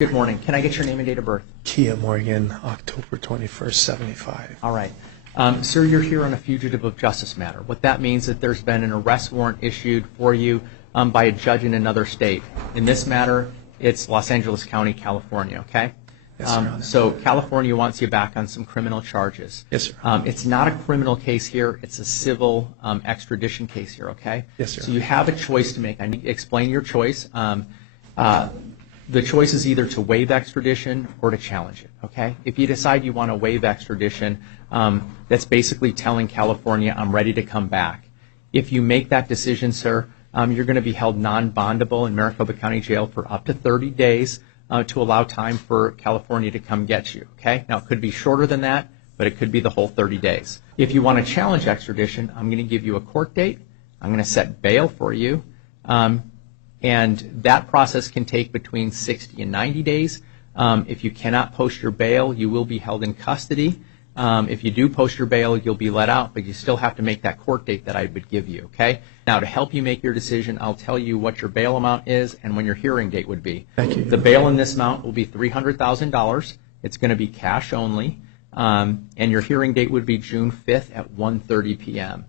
Good morning. Can I get your name and date of birth? Keya Morgan, October 21st, 75. All right. Sir, you're here on a fugitive of justice matter. What that means is that there's been an arrest warrant issued for you by a judge in another state. In this matter, it's Los Angeles County, California, okay? Yes, Your Honor. So California wants you back on some criminal charges. Yes, sir. It's not a criminal case here. It's a civil extradition case here, okay? Yes, sir. So you have a choice to make. I need to explain your choice. The choice is either to waive extradition or to challenge it, okay? If you decide you want to waive extradition, that's basically telling California, I'm ready to come back. If you make that decision, sir, you're going to be held non-bondable in Maricopa County Jail for up to 30 days to allow time for California to come get you, okay? Now, it could be shorter than that, but it could be the whole 30 days. If you want to challenge extradition, I'm going to give you a court date. I'm going to set bail for you. And that process can take between 60 and 90 days. If you cannot post your bail, you will be held in custody. If you do post your bail, you'll be let out, but you still have to make that court date that I would give you, okay? Now, to help you make your decision, I'll tell you what your bail amount is and when your hearing date would be. Thank you. The bail in this amount will be $300,000. It's going to be cash only. And your hearing date would be June 5th at 1:30 p.m.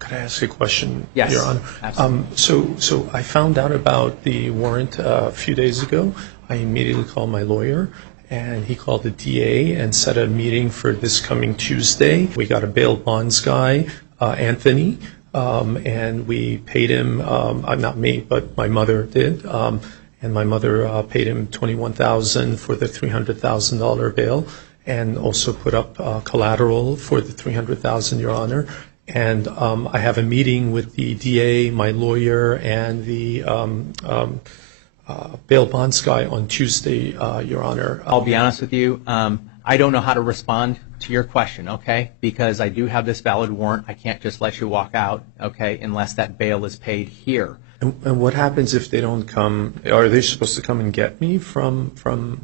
Could I ask a question, Yes, Your Honor? absolutely. So I found out about the warrant a few days ago. I immediately called my lawyer, and he called the DA and set a meeting for this coming Tuesday. We got a bail bonds guy, Anthony, and we paid him, not me, but my mother did, and my mother paid him $21,000 for the $300,000 bail, and also put up collateral for the $300,000, Your Honor. And I have a meeting with the DA, my lawyer, and the bail bonds guy on Tuesday, Your Honor. I'll be honest with you. I don't know how to respond to your question, okay? Because I do have this valid warrant. I can't just let you walk out, okay, unless that bail is paid here. And what happens if they don't come? Are they supposed to come and get me from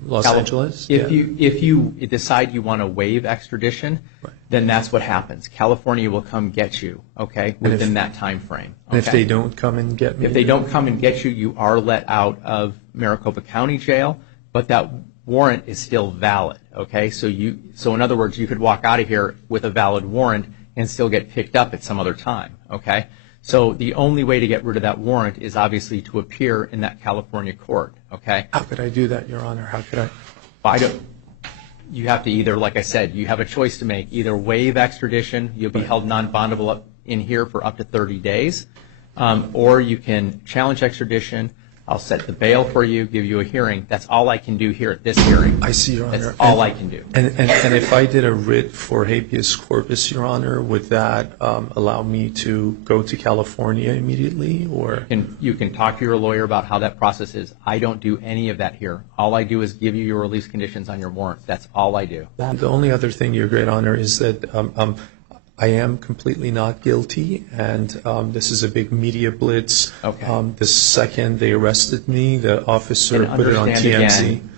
Los Angeles? If you decide you want to waive extradition, right, then that's what happens. California will come get you, okay, within that time frame. Okay? And if they don't come and get me? If they don't come and get you, you are let out of Maricopa County Jail, but that warrant is still valid, okay? So in other words, you could walk out of here with a valid warrant and still get picked up at some other time, okay? So the only way to get rid of that warrant is obviously to appear in that California court, okay? How could I do that, Your Honor? How could I? You have to either, like I said, you have a choice to make. Either waive extradition, you'll be held non-bondable up in here for up to 30 days, or you can challenge extradition. I'll set the bail for you, give you a hearing. That's all I can do here at this hearing. I see, Your Honor. That's all I can do. And if I did a writ for habeas corpus, Your Honor, would that allow me to go to California immediately, or? You can talk to your lawyer about how that process is. I don't do any of that here. All I do is give you your release conditions on your warrant. That's all I do. The only other thing, Your Great Honor, is that I am completely not guilty, and this is a big media blitz. Okay. The second they arrested me, the officer And put it on TMZ. Again,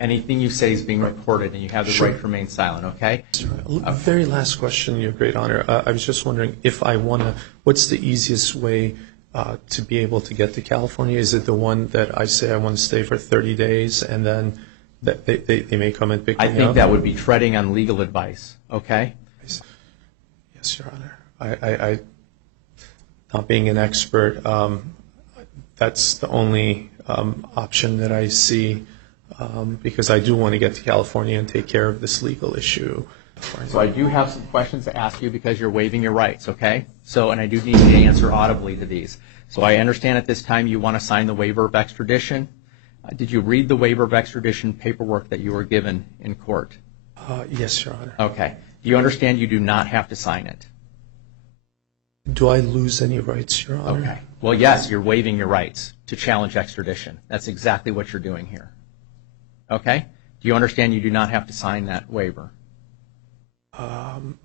anything you say is being recorded, and you have the right to remain silent, okay? Very last question, Your Great Honor. I was just wondering if I want to, what's the easiest way to be able to get to California? Is it the one that I say I want to stay for 30 days, and then they may come and pick me up? I think that would be treading on legal advice, okay? Yes, Your Honor. I not being an expert, that's the only option that I see, because I do want to get to California and take care of this legal issue. So I do have some questions to ask you because you're waiving your rights, okay? And I do need you to answer audibly to these. So I understand at this time you want to sign the waiver of extradition. Did you read the waiver of extradition paperwork that you were given in court? Yes, Your Honor. Okay. Do you understand you do not have to sign it? Do I lose any rights, Your Honor? Okay. Well, yes, you're waiving your rights to challenge extradition. That's exactly what you're doing here. Okay? Do you understand you do not have to sign that waiver? I'm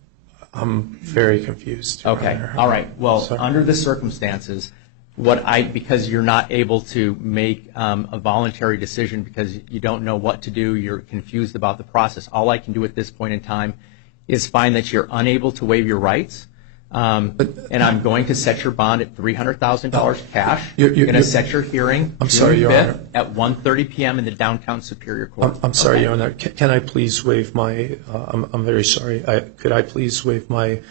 very confused, Your Okay. Honor. All right. Well, Sorry. under the circumstances, because you're not able to make a voluntary decision because you don't know what to do, you're confused about the process, all I can do at this point in time is find that you're unable to waive your rights. and I'm going to set your bond at $300,000 cash. You're going to set your hearing I'm sorry, Your Honor. at 1:30 p.m. in the downtown Superior Court. I'm sorry, Your Honor. Can I please waive my, I'm very sorry. Could I please waive my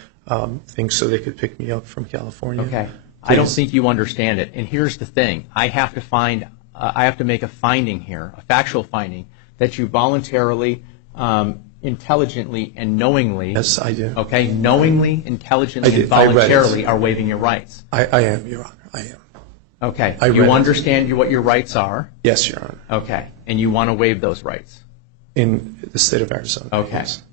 thing so they could pick me up from California? Okay. Please. I don't think you understand it. And here's the thing. I have to make a finding here, a factual finding, that you voluntarily, intelligently, and knowingly. Yes, I do. Okay, knowingly, intelligently, I did. and voluntarily are waiving your rights. I am, Your Honor. I am. Okay. I You read it. understand what your rights are. Yes, Your Honor. Okay. And you want to waive those rights. In the state of Arizona. Okay. Yes.